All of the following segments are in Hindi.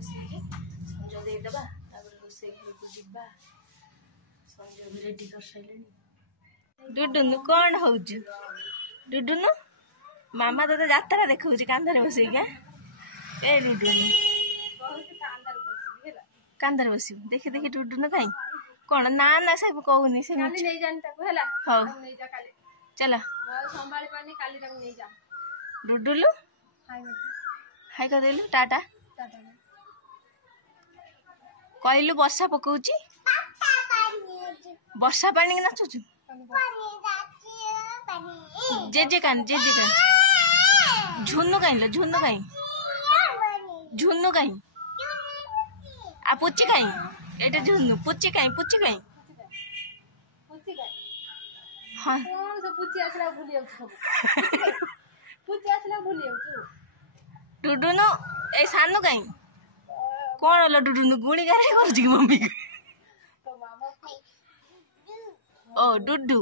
ଆସିକି ସଞ୍ଜ ଦେଇଦେବା ତାପରେ ରୋଷେଇ ଘରକୁ ଯିବା। ସଞ୍ଜ ବି ରେଡି କରିସାରିଲେଣି। ଡୁଡୁନୁ କଣ ହଉଛୁ? ଡୁଡୁନୁ ମାମା ତତେ ଯାତ୍ରା ଦେଖଉଛି କାନ୍ଧରେ ବସେଇକି। ଏ ଡୁଡୁନୁ କାନ୍ଧରେ ବସିବୁ। ଦେଖି ଦେଖି ଡୁଡୁନୁ କାଇଁ କଣ ନା ନା ସବୁ କହୁନି ସେ ହଉ ଚାଲ ଡୁଡୁଲୁ ହାଇ କହିଦେଲୁ ଟାଟା କହିଲୁ। ବର୍ଷା ପକଉଛି ବର୍ଷା ପାଣି କି ନାଚୁଛୁ। ଜେଜେ କାଇଁ ଝୁନୁ କାଇଁ ଝୁନୁ କାଇଁ ଝୁନୁ କାଇଁ आ पुची काई एटा झुन्नु पुची काई हां सब पुची आसला भूली जाउ सब पुची आसला भूली जाउ डुडुनु ए सानु काई कोन ल डुडुनु गुणी गारे करछि मम्मी तो मामा ओ डुडु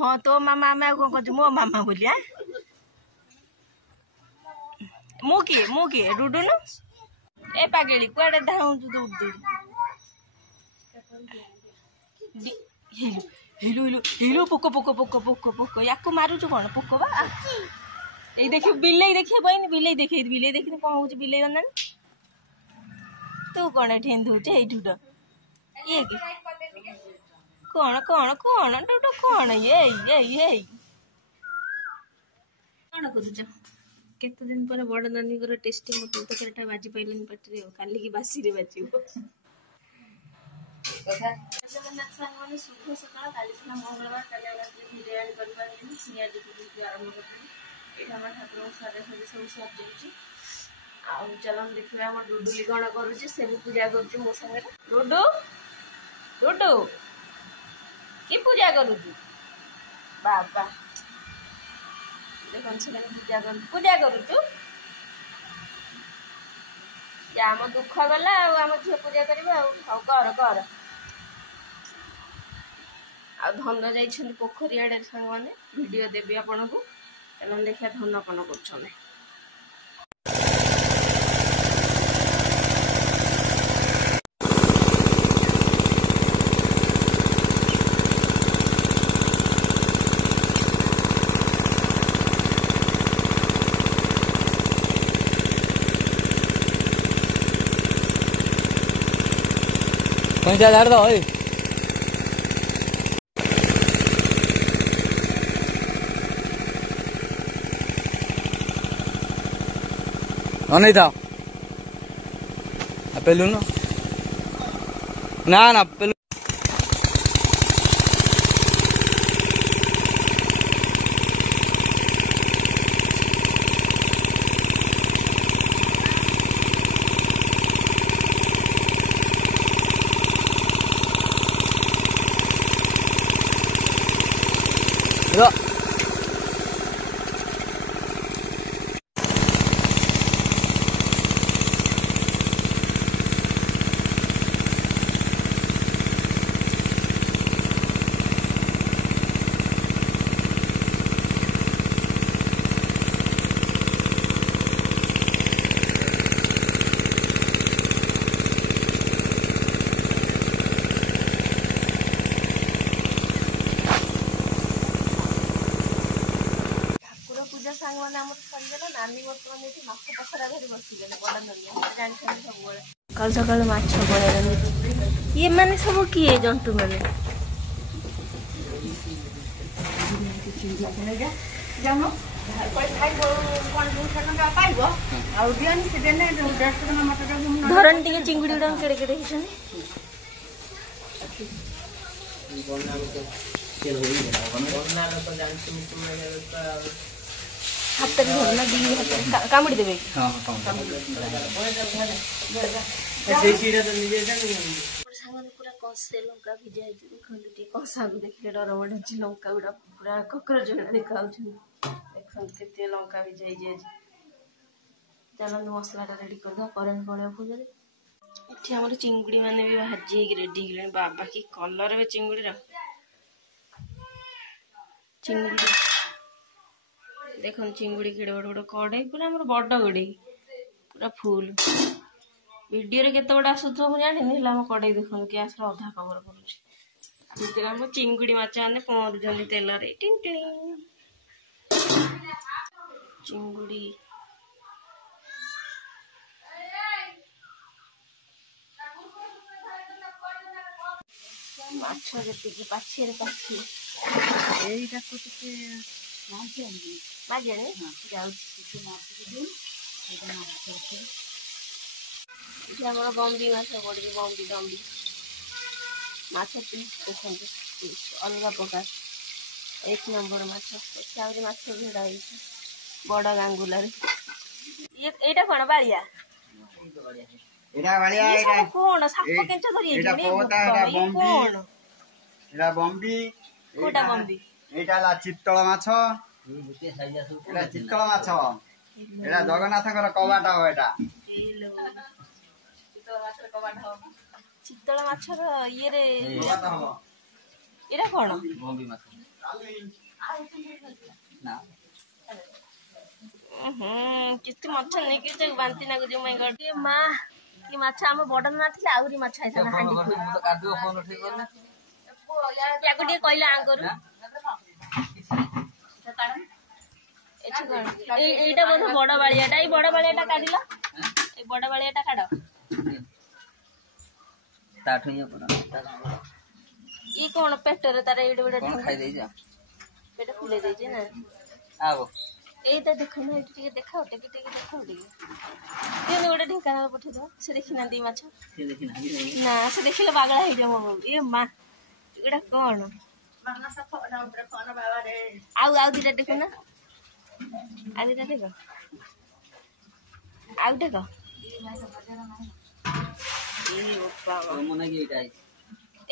हां तो मामा मैं को कहछु मो मामा बोलिया मुकी डुडुनु ए पागेली कुआडे धाउंजु दूर दूर hello hello hello hello Poco Poco Poco Poco Poco याको मारुछु कोन पोको बा ए देखि बिलेई देखि बहिनी बिलेई देखि कोन होउछ बिलेई बना तू कोन ठेन धुछ ए डुडो ये के कोन डुडो कोन ए कोन करूछ केते दिन पर बड़ नानी को टेस्टी मोटो तकरटा बाजी पाइलन पटरे काली की बासी रे बाजीबो कथा जगन्नाथ सामने शुभ सकाळ काली सना मंगलवार काली वाला भिडियो एड कर पानी निया जी आरंभ करती एटा हम ठाकुर सारे सब सब जाउची आ चलन देखबे हम डुडुली गण करूची से पूजा करची मो संगे डुडु डुडु की पूजा करूची बाबा देखन से पूजा करू तू या हम दुख गला हम झियो पूजा करबा कर आ धन जाइछन पोखरी आडे संग माने वीडियो देबी आपन को चलन देखिया धन कोन करछने पैसा झाड़ दो नहीं था पेलू ना पेलू कल सकाल माछ ये माने सब किए जंतु माने धरन टिके चिंगुड़ी उडा केड़े केड़े हिसन हाथ धरना दी हाथ कामुड़ी देबे हां पूरा कसे लंका भिजा देखते कसा को देखिले डर बढ़ी लंका गुड़ा पूरा ककरोच देखा देखते लंका भिजा चलो मसला रेडी कर करेन्ट पड़े पूजा ये आम चिंगुड़ी मैंने भी भाजी रेडी हो बाबा की कलर भी चिंगुड़ी चिंगुड़ी देखो चिंगुड़ी केड़े बड़ बड़ कड़े पूरा हमर बड़ गड़े पूरा फुल वीडियो रे केते बड़ा आसुथो मु जानि हेला हम कड़े देखो गैस रो अधा कवर करूची इते हम चिंगुड़ी माछ आने पौर जनी तेल रे टिन टिन चिंगुड़ी माछ जति पाछे रे पाछे एटा को टिके मांसी आनी माजे ने जाउ टिके मांसी के दिन एटा मांसी के ये हमरा बम्बी माछ पड़ी बम्बी दम्बी माछ पीस देखंడి अलगा प्रकार एक नंबर माछ चावरी माछ भिड़ा है बड़ गांगुला रे ये एटा कोन बालिया एटा बालिया एटा कोन साप केंच धरि एटा पोता एटा बम्बी एटा बम्बी कोटा बम्बी एटा ला चित्तळ माछ एटा चित्तळ माछ एटा जगन्नाथकर कबाटा हो एटा चित्तळ माछर ये रे कबाटा हो एटा कोन बम्बी माछ ना कितने माछ नहीं कि बांती ना जो मैं कर ये मां ये माछ हम बडन ना थिले आउरी माछ आइसा ना हांडी को तो कादो फोन उठे करना या को कहला आंगर एछि कोन एटा बोध बड़ बालियाटा ई बड़ बालियाटा काढिला ए बड़ बालियाटा काढ ताठो ये पड़ा ई कोन पेटर तारे एडे बडे कौन खाई दे जा पेट फुले दे जे ना आबो एटा देखो ना टिके देखाओ टिके देखाओ टिके ये गोटे ढेकाना पठे दो से देखि ना दी माछ से देखि ना से देखिले पागला हे जाबो ए मां एटा कोन माना सब ना ऊपर फोन बाबा रे आउ दिटा देखो ना आ दिटा देखो आउ देखो ए ओपा मने की गाई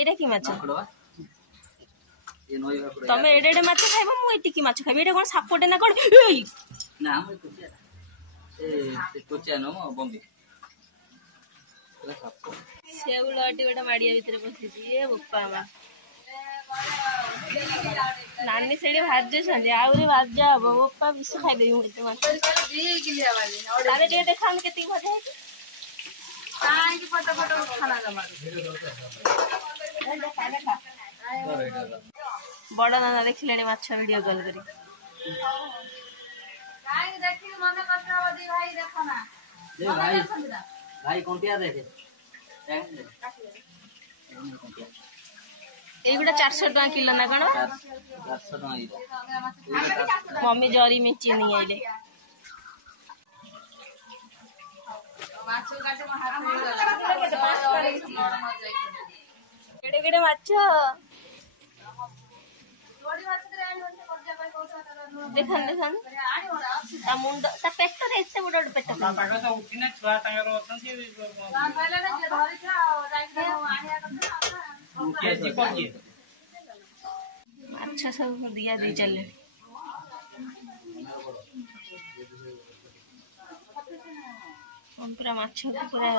एटा की माछ पकड़वा ये नई भापुर तमे एडे माछ खाइबो मु एटी की माछ खाइबो एटा कोन सापोटे ना कोन एई ना हम कुचिया ए कुचिया नो बम्बी सेउल अटी गोटा माड़िया भितर पसिछि ए बोपा मा नानी सेडी भाज छन्दी आउरी भाज हबो बोपा बिस खाइ देउ एते माछ दी गिलिया वाली तारे जे देखान केति भजा है काई की फोटो फोटो खाना जमा बड़ नाना देखिले माछ वीडियो कॉल करी काई देखि मन कष्ट होदी भाई देखो ना ए भाई कोंटिया दे दे एगुड़ा 400 टका किलो ना कोन 400 टका इबो मम्मी जरी में चीनी आइले माछो काटे म हाथ केडे केडे माछ जोड़ी माछ रे आनी होते कर जा भाई कोसा देखन देखन आनी होरा ता मुंड ता पेट रे एते बड़ पेट पागल तो उठी ना छुआ तांगर अछंती ना पहले ना जे धरि था राइट आनिया करना के जीव की अच्छा सब दिया दे चले पूरा माछ पूरा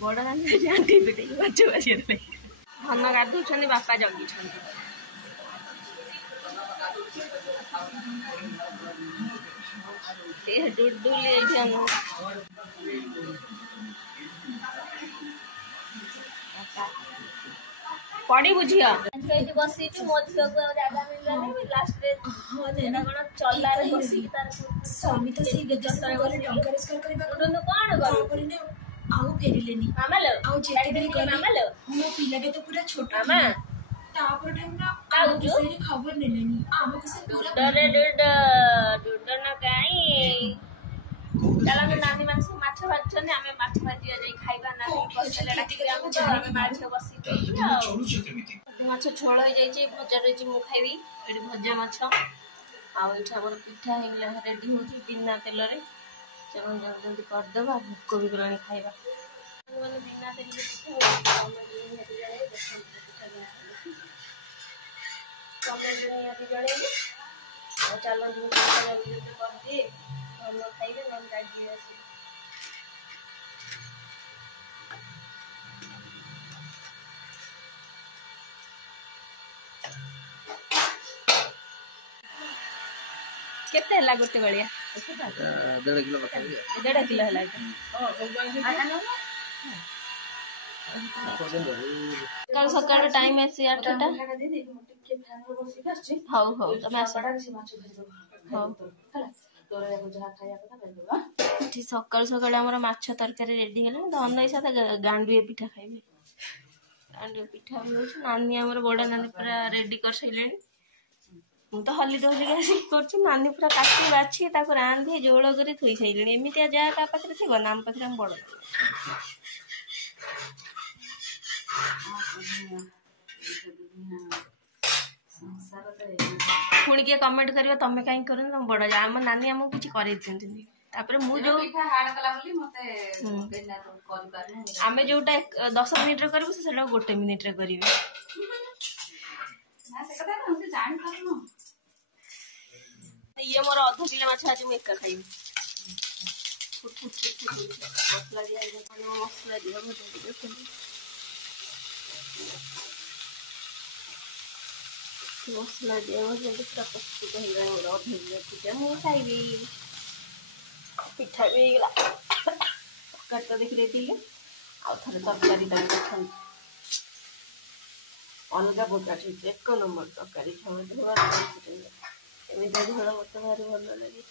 बड़ दान जानती बेटे माछ बाजी धन गाधु छनी बापा जगी छनी ए डुडुली एठी हम पड़ी बुझिया एठी बसी छी मो झियो को जागा मिललानी लास्ट रे एना कोन चल्ला रे बसी तार स्वामी तो सी जतरा गले टंका रिस्कर करबा डुडु कोन गल करने आउ फेरिलेनी मामा लो आउ जेते दिन कर मामा लो मो पिलाटे तो पूरा छोटा मामा तापर टाइम ना आउ आउ जो से खबर नेलेनी आम के से पूरा डरे डुड न काई चला तो नानी माछ माछ भाजछने आमे माछ भाजिया जाई खाइबा ना बसले डाकी हम तो माछ बसी माछ छोळ हो जाई छी भजा रे छी मु खाइबी एडी भजा माछ आ एठा हमर पिठा हेगला रेडी होची बिना तेल रे चलो जल्दी कर देबा भूख भी गलानी खाइबा माने बिना तेल रे पिठा कमेंट निया जणे चलो दूध कर दे हम खाइबे हम गाड़ी आसी केते हला गोटे बलिया 1.5 किलो पकाई 1.5 किलो हला कल सकाळ टाइम आसी 8टा हाउ हाउ तमे आस एठी सकाळ सकाळ हमर माछ तरकारी रेडी हेला तो अनई साथ गांडुए पिठा खाइबे गांडुए पिठा भी होछ नानी हमर बड़ नानी पूरा रेडी कर सइलेनी मु तो हल्ली दहली गासी करछु नानी पूरा काटी बाछि ताको रांधी जोळ करी थई सइलेनी एमितिया जा का पाखरे थिबो नाम पाखरे हम बड़ पुणी किए कमेंट करियो तमे काई करन तुम बड़ जा हम नानी हमको किछि करे दियंती तापर मु जो आमे जोटा 10 मिनिट रे करबो सेटा 1 मिनिट रे करिवे ये मोर आधा किलो माछ आज मु एका खाइबी मसला दिया मसला दिया मसला दिया पूरा प्रस्तुत हो गया मोर आधा किलो पिठा मु खाइबी पिठा भी गला कट देख रही आ थरे तरकारी दाल अलग प्रकार एक नंबर तरकारी एमती झोल मत भारी भल लगे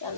चल